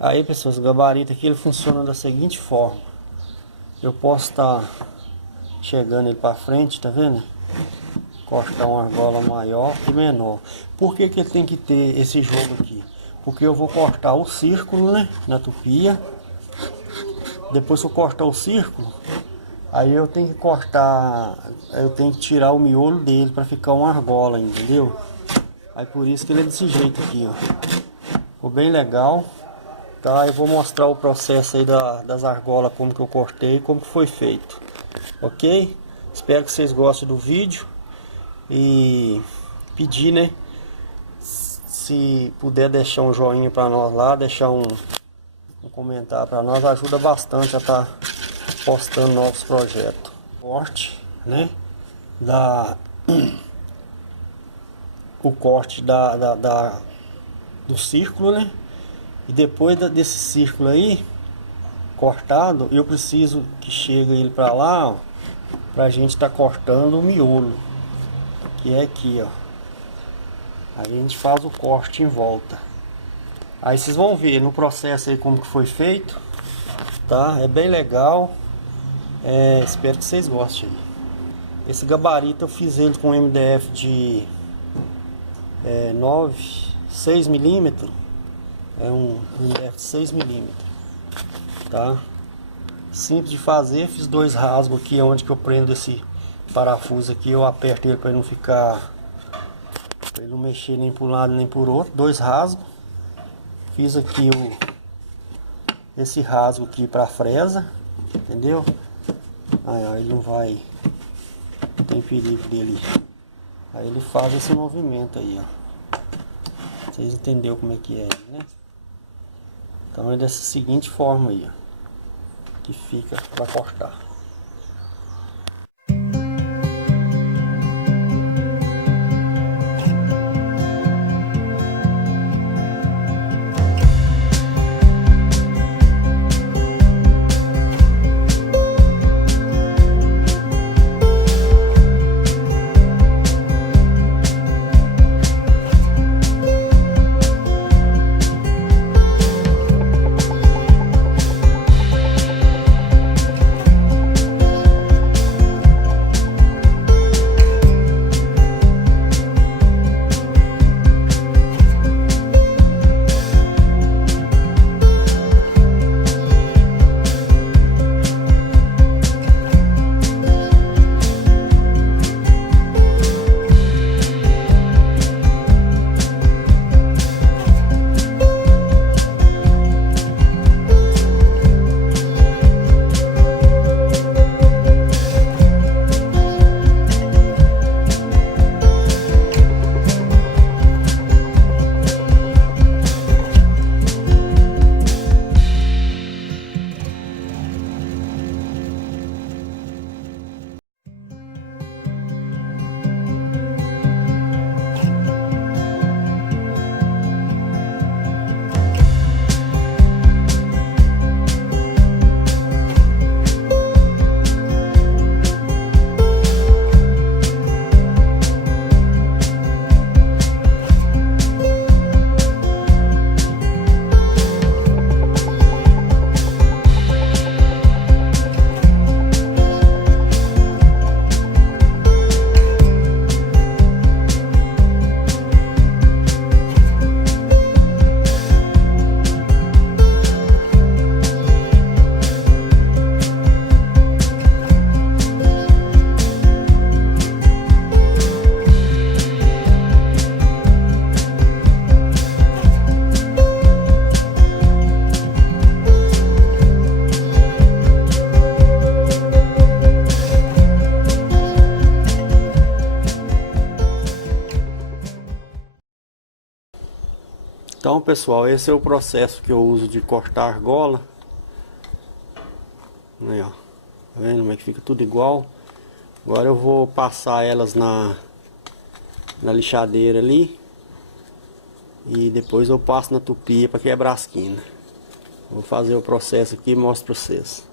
Aí, pessoal, esse gabarito aqui ele funciona da seguinte forma. Eu posso estar chegando ele para frente, tá vendo? Cortar uma argola maior e menor. Por que que ele tem que ter esse jogo aqui? Porque eu vou cortar o círculo, né, na tupia. Depois que eu cortar o círculo, aí eu tenho que cortar, eu tenho que tirar o miolo dele para ficar uma argola, entendeu? Aí por isso que ele é desse jeito aqui, ó. Ficou bem legal, tá? Eu vou mostrar o processo aí das argolas, como que eu cortei e como que foi feito, ok? Espero que vocês gostem do vídeo e pedir, né? Se puder deixar um joinha para nós lá, deixar um comentário para nós, ajuda bastante a estar postando novos projetos. Corte, né? O corte do círculo, né? E depois desse círculo aí cortado, eu preciso que chegue ele para lá, ó, pra gente estar cortando o miolo, que é aqui, ó. Aí a gente faz o corte em volta. Aí vocês vão ver no processo aí como que foi feito, tá? É bem legal. Espero que vocês gostem. Esse gabarito eu fiz ele com MDF de 6 milímetros. É um MDF de 6 milímetros, tá? Simples de fazer. Fiz 2 rasgos aqui onde que eu prendo esse parafuso aqui. Eu aperto ele para ele não ficar, para ele não mexer nem por um lado nem por outro. 2 rasgos. Fiz aqui esse rasgo aqui para fresa, entendeu? Aí ó, ele não vai, não tem perigo dele. Aí ele faz esse movimento aí, ó. Vocês entenderam como é que é, né? Então é dessa seguinte forma aí, ó, que fica para cortar. Então, pessoal, esse é o processo que eu uso de cortar argola. Aí, ó, tá vendo como é que fica tudo igual? Agora eu vou passar elas na lixadeira ali. E depois eu passo na tupia para quebrar as quinas. Vou fazer o processo aqui e mostro para vocês.